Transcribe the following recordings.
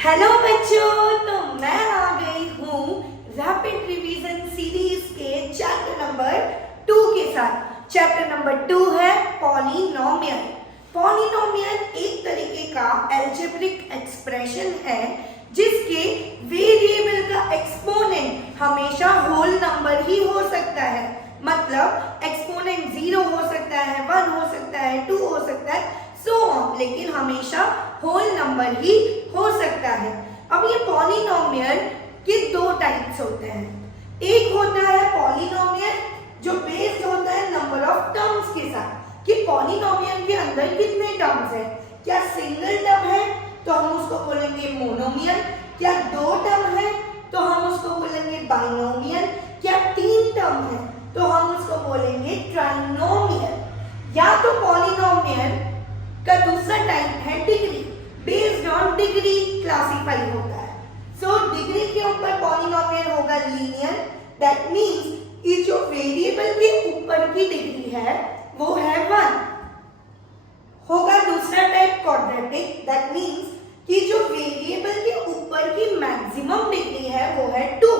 Hello बच्चों, तो मैं आ गई हूँ रैपिड रिवीजन सीरीज के चैप्टर नंबर 2 के साथ। चैप्टर नंबर 2 है पॉलिनोमियल। पॉलिनोमियल एक तरीके का अलजेब्रिक एक्सप्रेशन है जिसके वेरिएबल का एक्सपोनेंट हमेशा होल नंबर ही हो सकता है। मतलब एक्सपोनेंट 0 हो सकता है, 1 हो सकता है, 2 हो सकता है, सो ऑन, लेकिन हमेशा होल नंबर ही हो सकता है। अब ये पॉलिनोमियल के दो टाइप्स होते हैं। एक होता है पॉलिनोमियल जो बेस्ड होता है नंबर ऑफ टर्म्स के साथ, कि पॉलिनोमियल के अंदर कितने टर्म्स है। क्या सिंगल टर्म है तो हम उसको बोलेंगे मोनोमियल, क्या दो टर्म है तो हम उसको बोलेंगे बाइनोमियल, क्या तीन टर्म है तो हम उसको बोलेंगे ट्राइनोमियल। या तो पॉलिनोमियल का दूसरा टाइप है degree, based on degree classify होता है। सो डिग्री के ऊपर पॉलिनोमियल होगा लीनियर, दैट मींस कि जो वेरिएबल के ऊपर की डिग्री है वो है 1 होगा। दूसरा टाइप क्वाड्रेटिक, दैट मींस कि जो वेरिएबल के ऊपर की मैक्सिमम डिग्री है वो है 2।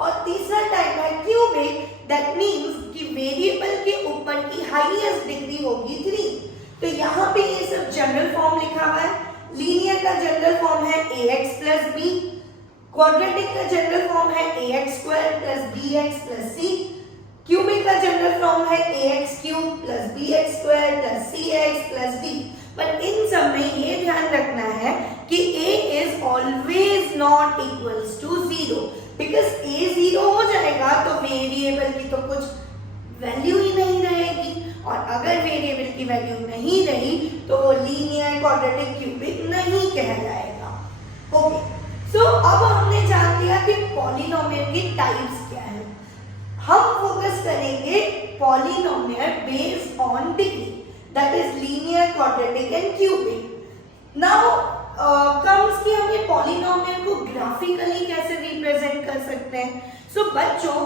और तीसरा टाइप है क्यूबिक, दैट मींस कि वेरिएबल के ऊपर की हाईएस्ट डिग्री होगी 3। तो यहाँ पे ये सब जनरल फॉर्म लिखा हुआ है। लीनियर का जनरल फॉर्म है ax प्लस b, क्वाड्रेटिक का जनरल फॉर्म है ax square plus bx plus c, cubic का जनरल फॉर्म है ax cube plus bx square plus cx plus d। पर इन सब में ये ध्यान रखना है कि a is always not equals to 0, because a 0 हो जाएगा तो वेरिएबल की तो कुछ वैल्यू ही नहीं रहेगी, और अगर वेरिएबल की वैल्यू नहीं रही तो वो लीनियर, क्वाड्रेटिक, क्यूबिक नहीं कहलाएगा। ओके, सो अब हमने जान लिया कि पॉलिनोमियल की टाइप्स क्या है। हम फोकस करेंगे polynomial based on degree, that is linear, quadratic and cubic. Now comes कि हम ये पॉलिनोमियल को ग्राफिकली कैसे रिप्रेजेंट कर सकते हैं। सो बच्चों,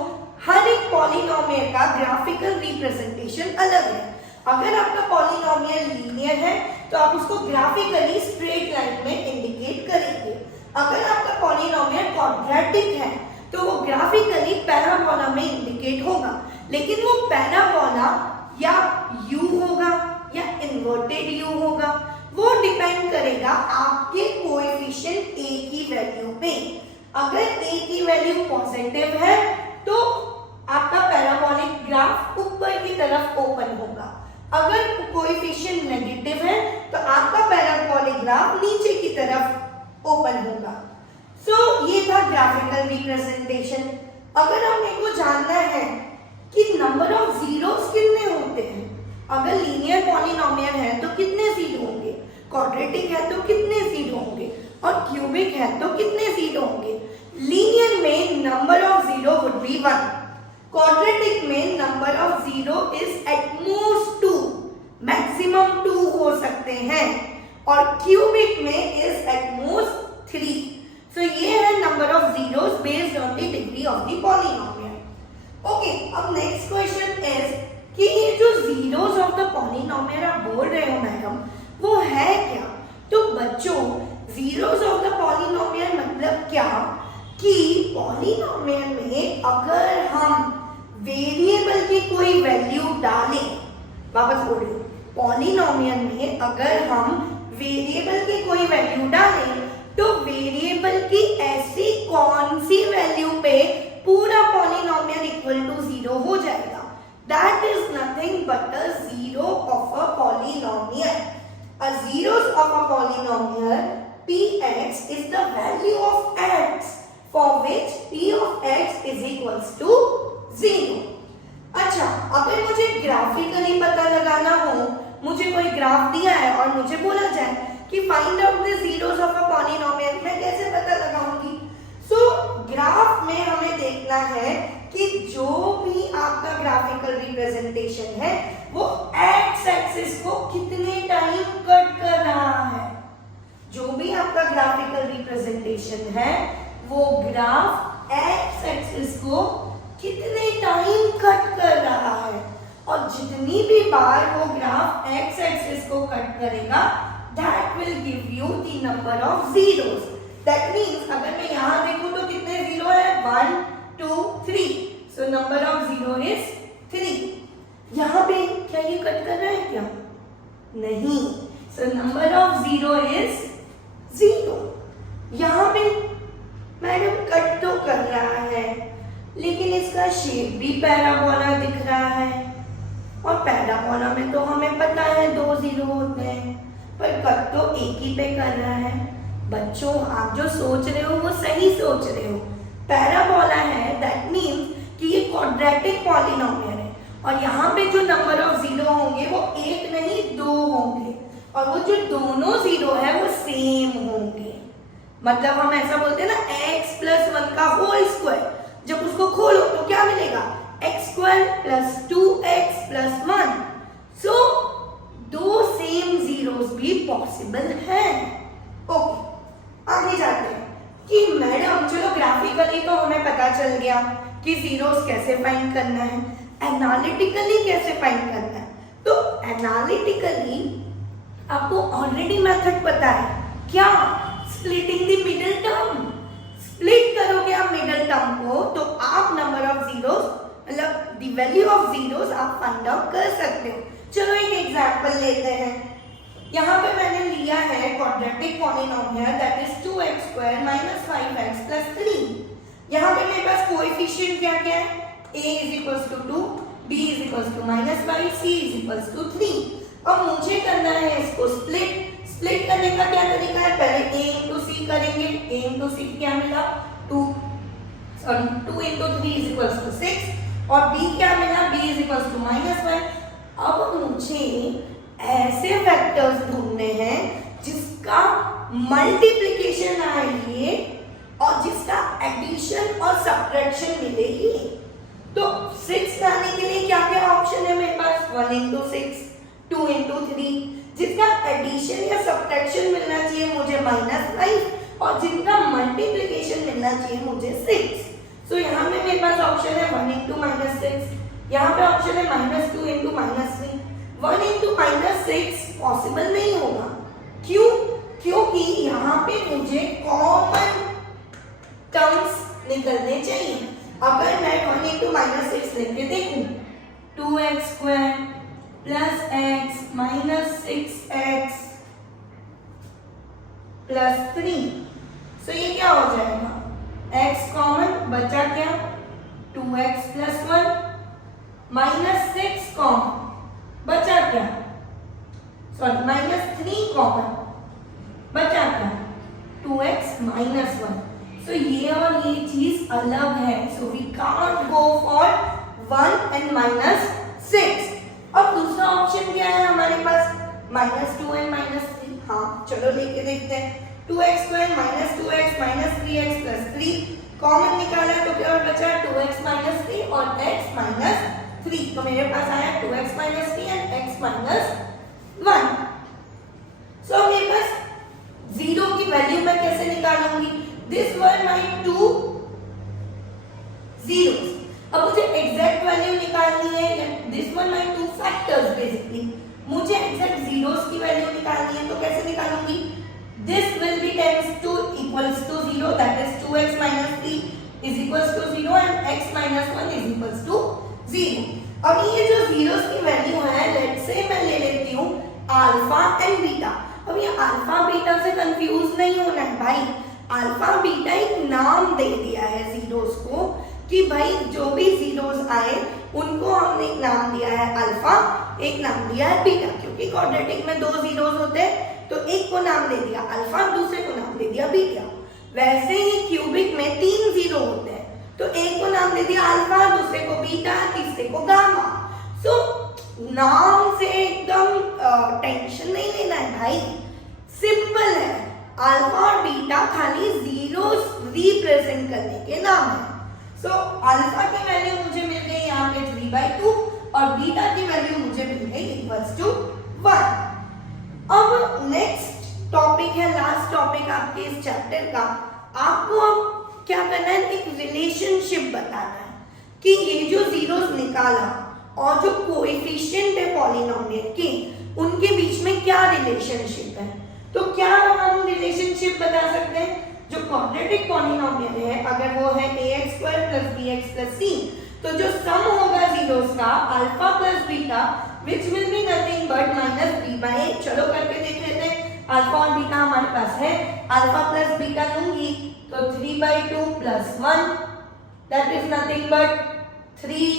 हर एक पॉलिनोमियल का ग्राफिकल रिप्रेजेंटेशन अलग है। अगर आपका पॉलिनोमियल लीनियर है तो आप उसको ग्राफिकली स्ट्रेट लाइन में इंडिकेट करेंगे। अगर आपका पॉलिनोमियल क्वाड्रेटिक है तो वो ग्राफिकली पैराबोला में इंडिकेट होगा, लेकिन वो पैराबोला या यू होगा या इन्वर्टेड यू होगा, वो डिपेंड करेगा आपके कोएफिशिएंट a की वैल्यू पे। अगर a की वैल्यू पॉजिटिव है तो आपका पैराबोलिक ग्राफ ऊपर की तरफ ओपन होगा, अगर कोएफिशिएंट नेगेटिव है तो आपका पैराबोलिक ग्राफ नीचे की तरफ ओपन होगा। सो ये था ग्राफिकल रिप्रेजेंटेशन। अगर हमें को जानना है कि नंबर ऑफ जीरोस कितने होते हैं, अगर लीनियर पॉलिनोमियल है तो कितने जीरो होंगे, क्वाड्रेटिक है तो कितने जीरो होंगे, और क्यूबिक है तो कितने जीरो होंगे। लीनियर में number of zero would be 1, quadratic में number of zero is at most 2, maximum 2 हो सकते हैं, और क्यूबिक में इज एट मोस्ट 3। सो ये है number of zeros based on the degree of the polynomial. Okay, अब नेक्स्ट क्वेश्चन इज कि ये जो जीरोस ऑफ द पॉलिनोमियल आप बोल रहे हो मैडम, वो है क्या। तो बच्चों, जीरोस ऑफ द पॉलिनोमियल मतलब क्या कि पॉलिनोमियल में अगर हम वेरिएबल की कोई वैल्यू डालें, वापस बोल रही हूँ, पॉलिनोमियल में अगर हम वेरिएबल की कोई वैल्यू डालें तो वेरिएबल की ऐसी कौन सी वैल्यू पे पूरा पॉलिनोमियल इक्वल टू 0 हो जाएगा। That is nothing but a zero of a polynomial. A zeros of a polynomial px is the value of x for which p of x is equals to 0। अच्छा, अगर मुझे graphically पता लगाना हो, मुझे कोई ग्राफ दिया है और मुझे बोला जाए कि find out the zeros of a polynomial, मैं कैसे पता लगाऊंगी। सो ग्राफ में हमें देखना है कि जो भी आपका ग्राफिकल रिप्रेजेंटेशन है वो एक्स एक्सिस को कितने टाइम कट कर रहा है। जो भी आपका ग्राफिकल रिप्रेजेंटेशन है वो ग्राफ एक्स एक्सिस को कितने टाइम कट कर रहा है, और जितनी भी बार वो ग्राफ एक्स एक्सिस को कट करेगा that will give you the number of zeros. That means अगर मैं यहाँ देखूं तो कितने जीरो है 1 2 3, so number of zero is 3। यहाँ पे क्या ये कट कर रहा है क्या? नहीं, so number of zero is 0। यहाँ पे मैडम कट तो कर रहा है लेकिन इसका शेप भी पैराबोला दिख रहा है, और पैराबोला में तो हमें पता है 2 जीरो होते हैं, पर कट तो एक ही पे कर रहा है। बच्चों आप जो सोच रहे हो वो सही सोच रहे हो, पैराबोला है दैट मीन्स कि ये क्वाड्रेटिक पॉलिनोमियल है, और यहाँ पे जो नंबर ऑफ जीरो होंगे वो एक नहीं 2 होंगे, और वो जो दोनों जीरो है वो सेम होंगे। मतलब हम ऐसा बोलते हैं ना x प्लस 1 का होल स्क्वायर, जब उसको खोलो तो क्या मिलेगा? x square plus 2x plus 1। सो दो सेम जीरोस भी पॉसिबल हैं। ओके, आगे जाते हैं कि मैडम चलो ग्राफिकली तो हमें पता चल गया कि जीरोस कैसे फाइंड करना है, एनालिटिकली कैसे फाइंड करना है। तो एनालिटिकली आपको ऑलरेडी मेथड पता है, क्या? Splitting the middle term. Split करोगे आप मिडिल टर्म को तो आप नंबर ऑफ जीरोस मतलब द वैल्यू ऑफ जीरोस आप फाइंड आउट कर सकते हो। चलो एक एग्जांपल लेते हैं। यहाँ पे मैंने लिया है quadratic polynomial that is 2x square minus 5x plus 3। यहाँ पे मेरे पास कोएफिशिएंट क्या क्या है? a is equals to 2, b is equals to -5, c is equals to 3। अब मुझे करना है इसको स्प्लिट। स्प्लिट करने का क्या तरीका है? पहले a इंटू c करेंगे, a इंटू c क्या मिला? 2 इंटू 3 इज इक्वल्स टू 6, और b क्या मिला? b is equals to -1। अब मुझे ऐसे वेक्टर्स ढूंढने हैं जिसका मल्टीप्लिकेशन आए ये और जिसका एडिशन और सब्ट्रैक्शन मिले ये। तो 6 लाने के लिए क्या क्या ऑप्शन है मेरे पास? 1 इंटू 6, 2 इंटू 3। जिसका एडिशन या सब्ट्रैक्शन मिलना चाहिए मुझे -5, और जिनका मल्टीप्लिकेशन मिलना चाहिए मुझे 6। सो यहाँ में मेरे पास ऑप्शन है 1 इंटू -6, यहाँ पे ऑप्शन है -2 इंटू -3। 1 इंटू -6 पॉसिबल नहीं होगा। क्यों? क्योंकि यहाँ पे मुझे कॉमन टर्म्स निकलने चाहिए। अगर मैं 1 इंटू -6 लेके देखूं, 2x square plus x minus 6x plus 3, सो ये क्या हो जाएगा? x कॉमन बचा क्या? 2x प्लस 1 माइनस 6 कॉमन बचा क्या? सॉरी -3 कॉमन बचा क्या? 2x minus 1। सो ये और ये चीज अलग है, so we can't go for 1 and -6। अब दूसरा ऑप्शन क्या है हमारे पास? -2 एंड -3। हाँ चलो लेके देखते हैं। 2x square -2x minus 3x plus 3 common निकाला तो क्या बचा? 2x माइनस 3 और x माइनस 3। तो मेरे पास आया 2x minus 3 and x minus 1। So मेरे पास जीरो की वैल्यू मैं कैसे निकालूंगी? This were my 2 zeros। अब मुझे एग्जैक्ट वैल्यू निकालनी है, this one my 2 factors basically. मुझे एग्जैक्ट जीरोस की वैल्यू निकालनी है तो कैसे निकालूंगी? This will be tends to equals to 0 that is 2x minus 3 is equals to 0 and x minus 1 is equals to 0। अब ये जो जीरोस की वैल्यू है, लेट्स से मैं ले लेती हूँ अल्फा एंड बीटा। अब ये अल्फा बीटा से कंफ्यूज नहीं होना है भाई, अल्फा बीटा एक नाम दे दिया है जीरोस को कि भाई जो भी जीरोस आए उनको हमने एक नाम दिया है अल्फा, एक नाम दिया है बीटा। क्योंकि क्वाड्रेटिक में 2 जीरोस होते हैं तो एक को नाम दे दिया अल्फा, दूसरे को नाम दे दिया बीटा। वैसे ही क्यूबिक में 3 जीरो होते हैं तो एक को नाम दे दिया अल्फा, दूसरे को बीटा, तीसरे को गामा। सो नाम से एकदम टेंशन नहीं लेना है भाई, सिंपल है। अल्फा और बीटा खाली जीरोस रिप्रेजेंट करने के नाम है। सो अल्फा की वैल्यू मुझे मिल गई यहाँ पे 3/2 और बीटा की वैल्यू मुझे मिल गई इक्वल्स टू 1। अब नेक्स्ट टॉपिक है, लास्ट टॉपिक आपके इस चैप्टर का। आपको अब क्या करना है? एक रिलेशनशिप बताना है कि ये जो जीरोस निकाला और जो कोएफिशिएंट है पॉलिनोमियल के, उनके बीच में क्या रिलेशनशिप है। तो क्या हम रिलेशनशिप बता सकते हैं? जो क्वाड्रेटिक पॉलिनोमियल है अगर वो है ax square plus bx plus c, तो जो सम होगा जीरोस का alpha plus beta which will be nothing but minus b by a। चलो करके देख लेते हैं। अल्फा और बीटा हमारे पास है, अल्फा प्लस बीटा लूंगी तो 3/2 plus 1 that is nothing but 3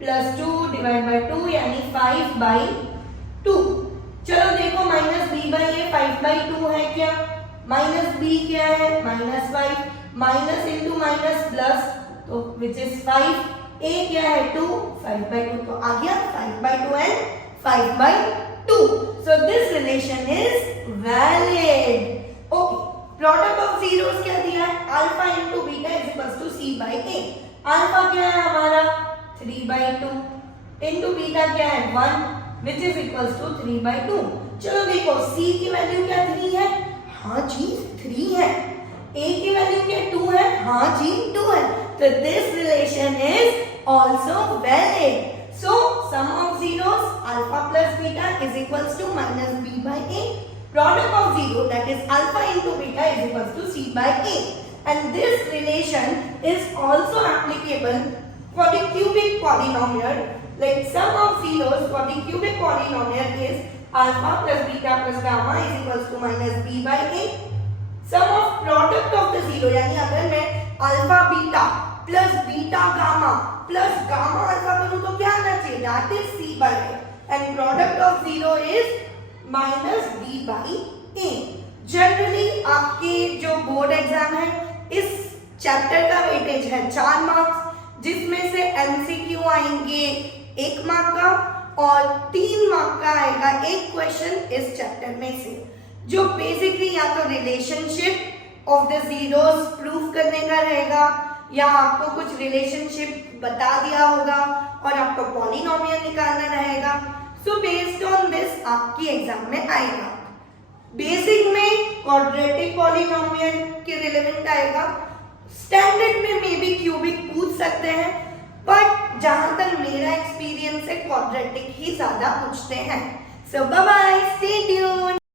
plus 2 divide by 2 यानी 5/2। चलो देखो माइनस b बाई a 5/2 है क्या, माइनस b क्या है -5, माइनस इंटू माइनस प्लस तो विच इज 5, a क्या है 2, 5/2 तो आ गया 5/2 and 5/2। So this relation is valid. Okay, product of zeros क्या दिया है, alpha into beta is equals to c by a। Alpha क्या है हमारा 3/2 इंटू बीटा क्या है 1 विच इज इक्वल्स टू 3/2। चलो देखो c की वैल्यू क्या 3 है, हाँ जी 3 है। a की वैल्यू क्या 2 है, हाँ जी 2 है। तो this relation is also valid. So sum of zeros alpha plus beta is equals to minus b by a. Product of zero that is alpha into beta is equals to c by a. And this relation is also applicable for the cubic polynomial. Like sum of zeros for the cubic polynomial is alpha plus beta plus gamma is equals to minus b by a. Sum of product of the zero यानी अगर मैं alpha beta plus beta gamma plus gamma alpha करूं तो क्या आना चाहिए, that is c by a and product of zero is minus b by a। Generally आपके जो बोर्ड एग्जाम है इस चैप्टर का वेटेज है 4 मार्क्स, जिसमें से एमसीक्यू आएंगे 1 मार्क का और 3 मार्क का आएगा एक क्वेश्चन इस चैप्टर में से, जो बेसिकली या तो relationship of the zeros proof करने का रहेगा या आपको कुछ रिलेशनशिप बता दिया होगा और आपको पॉलिनोमियल निकालना रहेगा। सो बेस्ड ऑन दिस आपकी एग्जाम में आएगा। बेसिक में क्वाड्रेटिक पॉलिनोमियल के रिलेवेंट आएगा, स्टैंडर्ड में मे बी क्यूबिक पूछ सकते हैं, बट जहां तक मेरा एक्सपीरियंस है क्वाड्रेटिक ही ज्यादा पूछते हैं। सो बाय बाय, स्टे ट्यून्ड।